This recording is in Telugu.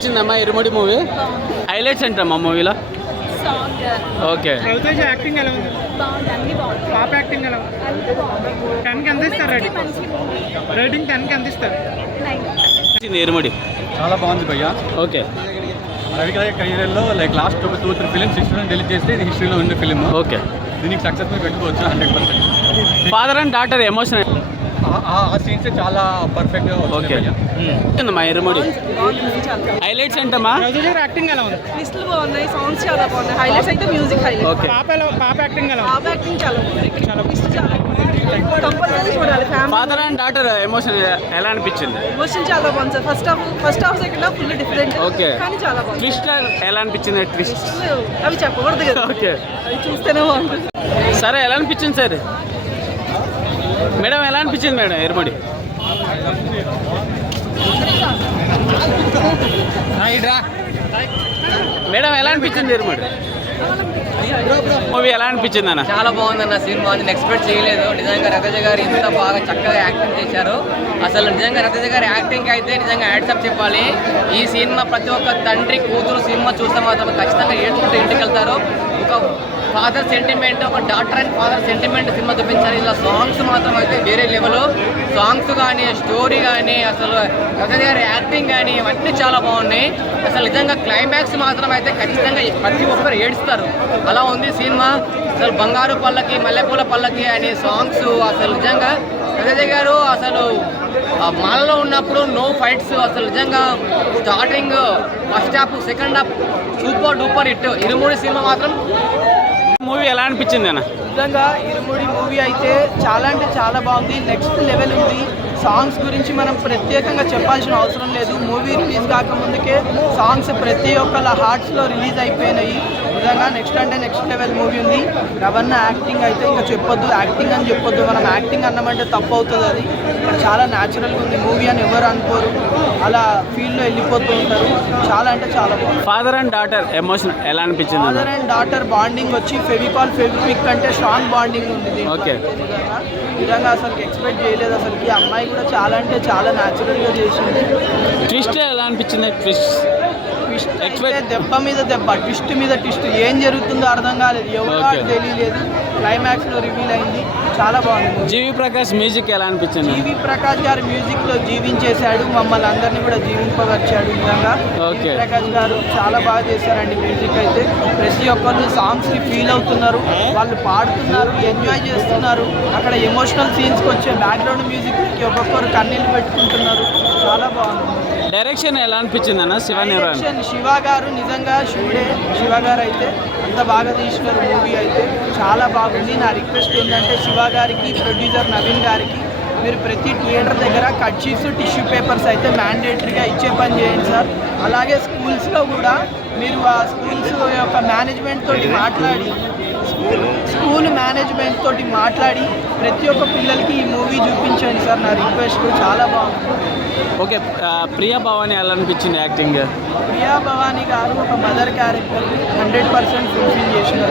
వచ్చిందమ్మా ఇరుముడి మూవీ హైలైట్స్ ఏంటమ్మా మూవీలో? ఓకే యాక్టింగ్ ఎలా ఉంది? పాప యాక్టింగ్ ఎలా ఉంది? 10కి ఎంత ఇస్తారు? రేటింగ్ 10కి ఎంత ఇస్తారు? ఇరుముడి చాలా బాగుంది భయ్య. ఓకే రవికల కెరీర్లో లైక్ లాస్ట్ ఒక 2-3 ఫిలిమ్స్ హిస్టరీలో డెలిట్ చేస్తే ఇది హిస్టరీలో ఉండే ఫిలిం. ఓకే దీనికి సక్సెస్ మీద పెట్టుకోవచ్చు 100%. ఫాదర్ అండ్ డాటర్ ఎమోషన్ ఆ సీన్స్ చాలా పర్ఫెక్ట్గా ఓకే మా ఇరుముడి హైలైట్స్ ఏంటమ్మా? యాక్టింగ్ ఎలా ఉంది? లిస్టులు బాగున్నాయి, సాంగ్స్ చాలా బాగున్నాయి. హైలైట్స్ అయితే మ్యూజిక్ హైలైట్. ఓకే పాప యాక్టింగ్ ఎలా ఉంది? పాప యాక్టింగ్ చాలా బాగుంది. లిస్ట్ చాలా బాగుంది. కంపల్సరీ చూడాలి. Family father and daughter emotion ఎలా అనిపించింది? ఎమోషన్ చాలా బాగుంది sir. First half second half full different. Okay కానీ చాలా బాగుంది. ట్విస్ట్ ఎలా అనిపించింది? ట్విస్ట్ అవి చెప్పకూడదు కదా. ఓకే అవి చూస్తేనే బాగుంటుంది. సరే ఎలా అనిపించింది సార్? మేడం ఎలా అనిపించింది మేడం ఇరుముడి? మేడం ఎలా అనిపించింది ఇరుముడి మూవీ? ఎలా అనిపించింది అన్న? చాలా బాగుందన్న సినిమా. నేను ఎక్స్పెక్ట్ చేయలేదు. నిజంగా రవితేజ గారు ఇంత బాగా చక్కగా యాక్టింగ్ చేశారు. అసలు నిజంగా రవితేజ గారి యాక్టింగ్ అయితే నిజంగా యాడ్సప్ చెప్పాలి. ఈ సినిమా ప్రతి ఒక్క తండ్రి కూతురు సినిమా చూస్తే మాత్రం ఖచ్చితంగా ఏడుకుంటూ ఇంటికి వెళ్తారు. ఒక ఫాదర్ సెంటిమెంట్, ఒక daughter and father sentiment cinema చూపించారు. ఇలా సాంగ్స్ మాత్రం అయితే వేరే లెవెల్. సాంగ్స్ కానీ, స్టోరీ కానీ, అసలు రవితేజ గారి యాక్టింగ్ కానీ ఇవన్నీ చాలా బాగున్నాయి. అసలు నిజంగా క్లైమాక్స్ మాత్రం అయితే ఖచ్చితంగా ప్రతి ఒక్కరు ఏడుస్తారు. అలా ఉంది సినిమా. అసలు బంగారు పల్లకి, మల్లెపూల పల్లకి అనే సాంగ్స్ అసలు నిజంగా రవితేజ గారు అసలు మాలలో ఉన్నప్పుడు నో ఫైట్స్. అసలు నిజంగా starting first half second half super duper hit. Irumudi cinema మాత్రం మూవీ ఎలా అనిపించింది అన్న? నిజంగా ఇరుముడి మూవీ అయితే చాలా అంటే చాలా బాగుంది. నెక్స్ట్ లెవెల్ ఉంది. సాంగ్స్ గురించి మనం ప్రత్యేకంగా చెప్పాల్సిన అవసరం లేదు. మూవీ రిలీజ్ కాకముందుకే సాంగ్స్ ప్రతి ఒక్కళ్ళ హార్ట్స్లో రిలీజ్ అయిపోయినాయి. నిజంగా నెక్స్ట్ అంటే నెక్స్ట్ లెవెల్ మూవీ ఉంది. రవణ యాక్టింగ్ అయితే ఇంకా చెప్పొద్దు. యాక్టింగ్ అని చెప్పొద్దు. మనం యాక్టింగ్ అన్నామంటే తప్పు అవుతుంది. అది చాలా న్యాచురల్గా ఉంది మూవీ అని ఎవరు అనుకోరు. అలా ఫీల్డ్లో వెళ్ళిపోతూ ఉంటారు. చాలా అంటే చాలా బాగుంది. ఫాదర్ అండ్ డాటర్ ఎమోషన్ ఎలా అనిపించింది? ఫాదర్ అండ్ డాటర్ బాండింగ్ వచ్చి ఫెవికాల్ ఫెవిక్విక్ అంటే స్ట్రాంగ్ బాండింగ్ ఉంది. ఓకే నిజంగా అసలు ఎక్స్పెక్ట్ చేయలేదు. అసలుకి అమ్మాయి కూడా చాలా అంటే చాలా న్యాచురల్గా చేసింది. ట్విస్ట్ ఎలా అనిపించింది? ట్విస్ట్ దెబ్బ మీద దెబ్బ, ట్విస్ట్ మీద ట్విస్ట్, ఏం జరుగుతుందో అర్థం కాలేదు. ఎవరు తెలియలేదు. క్లైమాక్స్లో రివీల్ అయింది. చాలా బాగుంది. జీవి ప్రకాష్ మ్యూజిక్ ఎలా అనిపించింది? జీవి ప్రకాష్ గారు మ్యూజిక్లో జీవించేశాడు. మమ్మల్ని అందరినీ కూడా జీవింపవచ్చాడు. నిజంగా జీవి ప్రకాష్ గారు చాలా బాగా చేశారండి మ్యూజిక్ అయితే. ప్రతి ఒక్కరు సాంగ్స్కి ఫీల్ అవుతున్నారు. వాళ్ళు పాడుతున్నారు, ఎంజాయ్ చేస్తున్నారు. అక్కడ ఎమోషనల్ సీన్స్కి వచ్చే బ్యాక్గ్రౌండ్ మ్యూజిక్కి ఒక్కొక్కరు కన్నీళ్ళు పెట్టుకుంటున్నారు. చాలా బాగుంది. డైరెక్షన్ ఎలా అనిపించింది అన్న? శివ గారు నిజంగా శివుడే. శివ గారు అయితే అంత బాగా తీసినారు మూవీ అయితే. చాలా బాగుంది. నా రిక్వెస్ట్ ఏంటంటే శివ గారికి, ప్రొడ్యూసర్ నవీన్ గారికి, మీరు ప్రతి థియేటర్ దగ్గర కట్ షీట్స్, టిష్యూ పేపర్స్ అయితే మ్యాండేటరీగా ఇచ్చే పని చేయండి సార్. అలాగే స్కూల్స్లో కూడా మీరు ఆ స్కూల్స్ యొక్క మేనేజ్మెంట్ తోటి మాట్లాడి, స్కూల్ మేనేజ్మెంట్ తోటి మాట్లాడి ప్రతి ఒక్క పిల్లలకి ఈ మూవీ చూపించండి సార్. నా రిక్వెస్ట్. చాలా బాగుంది. ఓకే ప్రియా భవాని ఎలా అనిపించింది యాక్టింగ్? ప్రియా భవాని గారు ఒక మదర్ క్యారెక్టర్ 100% ఫుల్ఫిల్ చేసినారు.